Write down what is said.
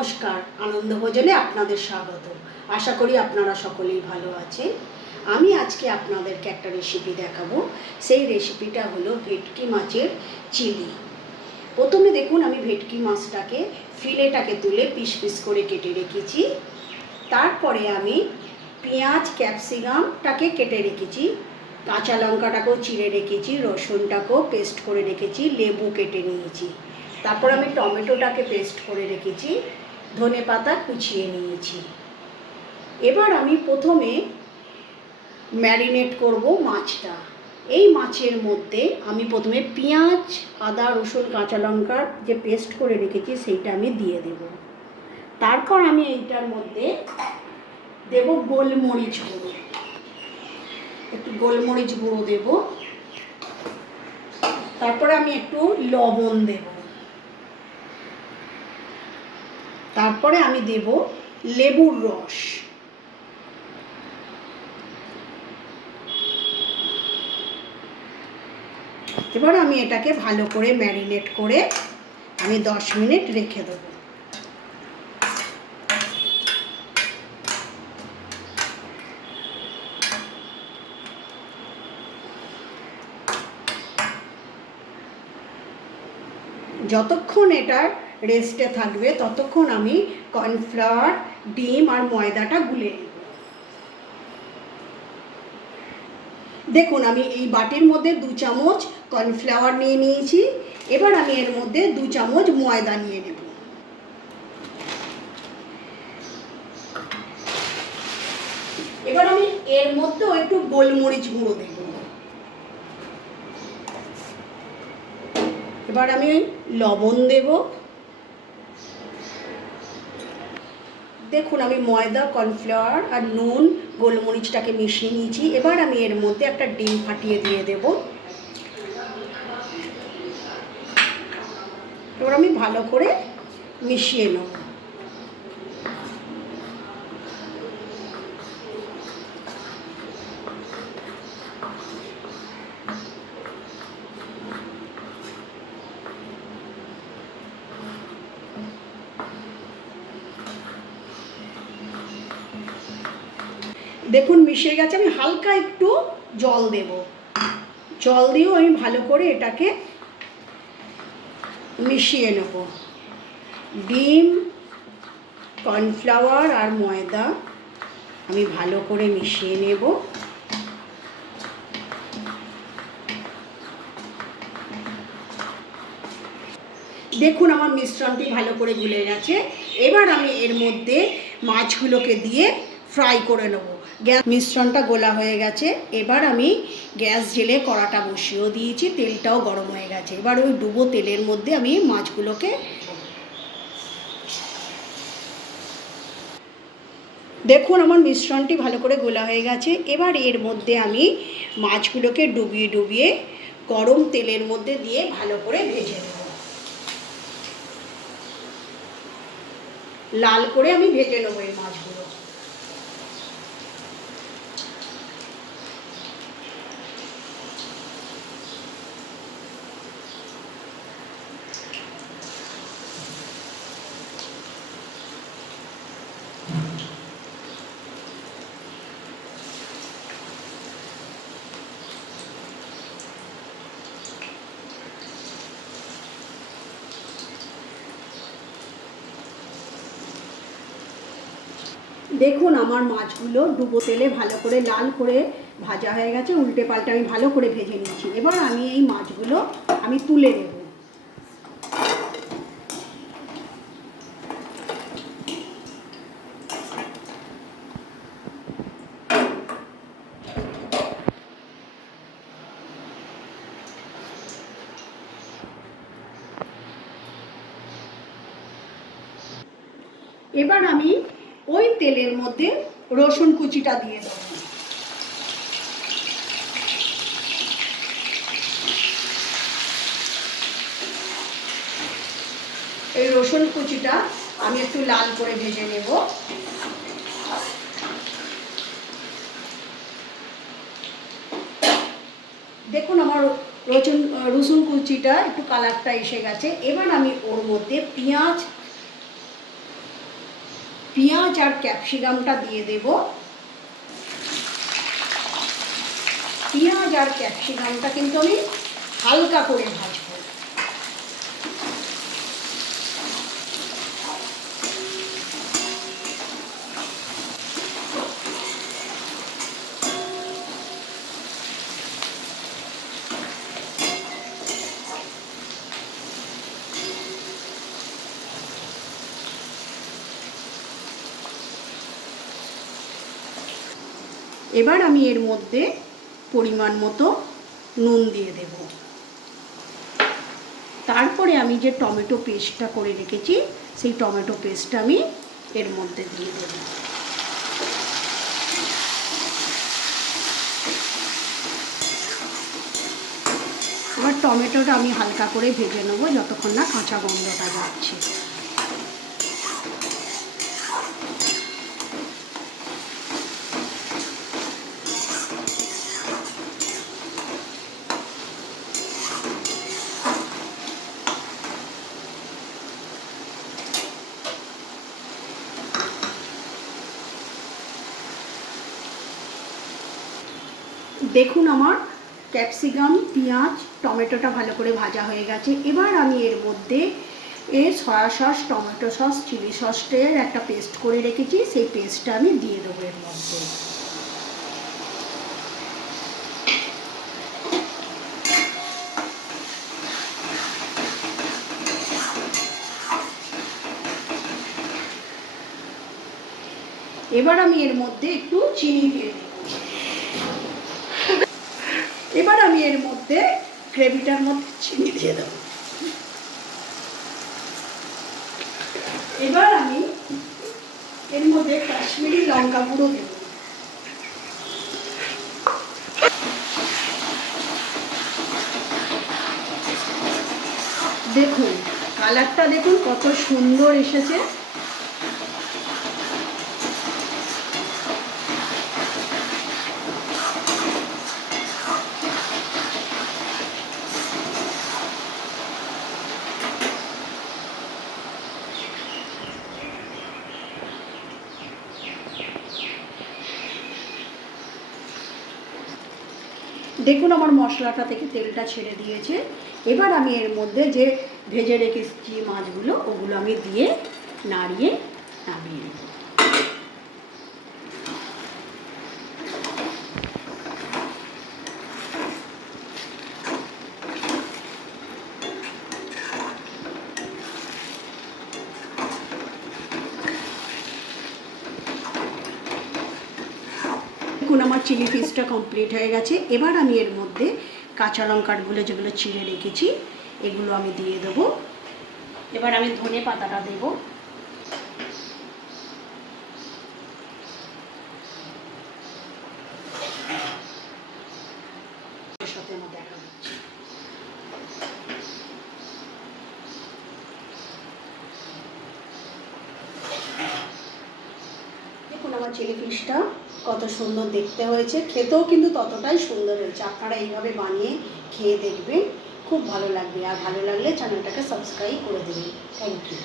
নমস্কার, আনন্দ ভোজনে আপনাদের স্বাগত। আশা করি আপনারা সকলেই ভালো আছেন। আমি আজকে আপনাদেরকে একটা রেসিপি দেখাবো। সেই রেসিপিটা হলো ভেটকি মাছের চিলি। প্রথমে দেখুন, আমি ভেটকি মাছটাকে ফিলেটাকে তুলে পিস পিস করে কেটে রেখেছি। তারপরে আমি পেঁয়াজ, ক্যাপসিকামটাকে কেটে রেখেছি। কাঁচা লঙ্কাটাকেও চিড়ে রেখেছি, রসুনটাকেও পেস্ট করে রেখেছি, লেবু কেটে নিয়েছি। তারপর আমি টমেটোটাকে পেস্ট করে রেখেছি। ধনে পাতা কুচিয়ে নিয়েছি। এবার আমি প্রথমে ম্যারিনেট করব মাছটা। এই মাছের মধ্যে আমি প্রথমে পেঁয়াজ, আদা, রসুন, কাঁচা লঙ্কার যে পেস্ট করে রেখেছি সেইটা আমি দিয়ে দেব। তারপর আমি এইটার মধ্যে দেব গোলমরিচ গুঁড়ো। একটু গোলমরিচ গুঁড়ো দেব। তারপরে আমি একটু লবণ দেব। তারপরে আমি দেব লেবুর রস। এবার আমি এটাকে ভালো করে ম্যারিনেট করে আমি দশ মিনিট রেখে দেবো। যতক্ষণ এটা রেস্টে থাকবে, ততক্ষণ আমি কর্নফ্লাওয়ার, ডিম আর ময়দাটা গুলে দেখুন, আমি এই বাটির মধ্যে দু চামচ কর্নফ্লাওয়ার নিয়ে নিয়েছি, এবার আমি এর মধ্যে দু চামচ ময়দা নিয়ে নেব। এবার আমি এর মধ্যেও একটু গোলমরিচ গুঁড়ো দেব। এবার আমি লবণ দেব। দেখুন, আমি ময়দা, কর্নফ্লাওয়ার আর নুন, গোলমরিচটাকে মিশিয়ে নিয়েছি। এবার আমি এর মধ্যে একটা ডিম ফাটিয়ে দিয়ে দেব। এবার আমি ভালো করে মিশিয়ে নেব। দেখুন মিশে গেছে, আমি হালকা একটু জল দেব। জল দিয়েও আমি ভালো করে এটাকে মিশিয়ে নেব। ডিম, কর্নফ্লাওয়ার আর ময়দা আমি ভালো করে মিশিয়ে নেব। দেখুন, আমার মিশ্রণটি ভালো করে গুলে গেছে। এবার আমি এর মধ্যে মাছগুলোকে দিয়ে ফ্রাই করে নেব। গ্যাস মিশ্রণটা গোলা হয়ে গেছে। এবার আমি গ্যাস জেলে কড়াটা বসিয়েও দিয়েছি, তেলটাও গরম হয়ে গেছে। এবার ওই ডুবো তেলের মধ্যে আমি মাছগুলোকে দেখুন আমার মিশ্রণটি ভালো করে গোলা হয়ে গেছে। এবার এর মধ্যে আমি মাছগুলোকে ডুবিয়ে ডুবিয়ে গরম তেলের মধ্যে দিয়ে ভালো করে ভেজে নেব। লাল করে আমি ভেজে নেব এই মাছগুলো। দেখুন আমার মাছগুলো ডুবো তেলে ভালো করে লাল করে ভাজা হয়ে গেছে, উল্টে পাল্টে আমি ভালো করে ভেজে নিচ্ছি। এবার আমি এই মাছগুলো আমি তুলে নেব। এবার আমি ওই তেলের মধ্যে রসুন কুচিটা দিয়ে দেবো। এই রসুন কুচিটা আমি একটু লাল করে ভেজে নেব। দেখুন আমার রসুন রসুন কুচিটা, একটু কালারটা এসে গেছে। এবার আমি ওর মধ্যে পেঁয়াজ পেঁয়াজ আর ক্যাপসিকামটা দিয়ে দেব। পেঁয়াজ আর ক্যাপসিকামটা কিন্তু আমি হালকা করে ভাজবো। এবার আমি এর মধ্যে পরিমাণ মতো নুন দিয়ে দেব। তারপরে আমি যে টমেটো পেস্টটা করে রেখেছি, সেই টমেটো পেস্টটা আমি এর মধ্যে দিয়ে দেব। এবার টমেটোটা আমি হালকা করে ভেজে নেব, যতক্ষণ না কাঁচা গন্ধটা যাচ্ছে। দেখুন আমার ক্যাপসিকাম, পেঁয়াজ, টমেটোটা ভালো করে ভাজা হয়ে গেছে। এবার আমি এর মধ্যে এ soya sauce, tomato sauce, chilli সসের একটা পেস্ট করে রেখেছি। সেই পেস্টটা আমি দিয়ে দেবো এর মধ্যে। এবার আমি এর মধ্যে একটু চিনি দিয়ে দেবো এবার আমি এর মধ্যে গ্রেভিটার মধ্যে চিনি দিয়ে দেবো। এবার আমি এর মধ্যে কাশ্মীরি লঙ্কা গুঁড়ো দেব। দেখুন, কালারটা দেখুন কত সুন্দর এসেছে। দেখুন আমার মশলাটা থেকে তেলটা ছেড়ে দিয়েছে। এবার আমি এর মধ্যে যে ভেজে রেখেছি মাছগুলো, ওগুলো আমি দিয়ে নাড়িয়ে নামিয়ে নেব। দেখুন, আমার চিলি ফিশটা কমপ্লিট হয়ে গেছে। এবার আমি এর মধ্যে কাঁচা লঙ্কাগুলো যেগুলো চিড়ে রেখেছি, এগুলো আমি দিয়ে দেবো। এবার আমি ধনে পাতাটা দেবো এর সাথে আমার দেখা হচ্ছে দেখুন আমার চিলি কত সুন্দর দেখতে হয়েছে। খেতেও কিন্তু ততটাই সুন্দর হয়েছে। আপনারা এইভাবে বানিয়ে খেয়ে দেখবেন। খুব ভালো লাগবে। আর ভালো লাগলে চ্যানেলটাকে সাবস্ক্রাইব করে দেবেন। Thank you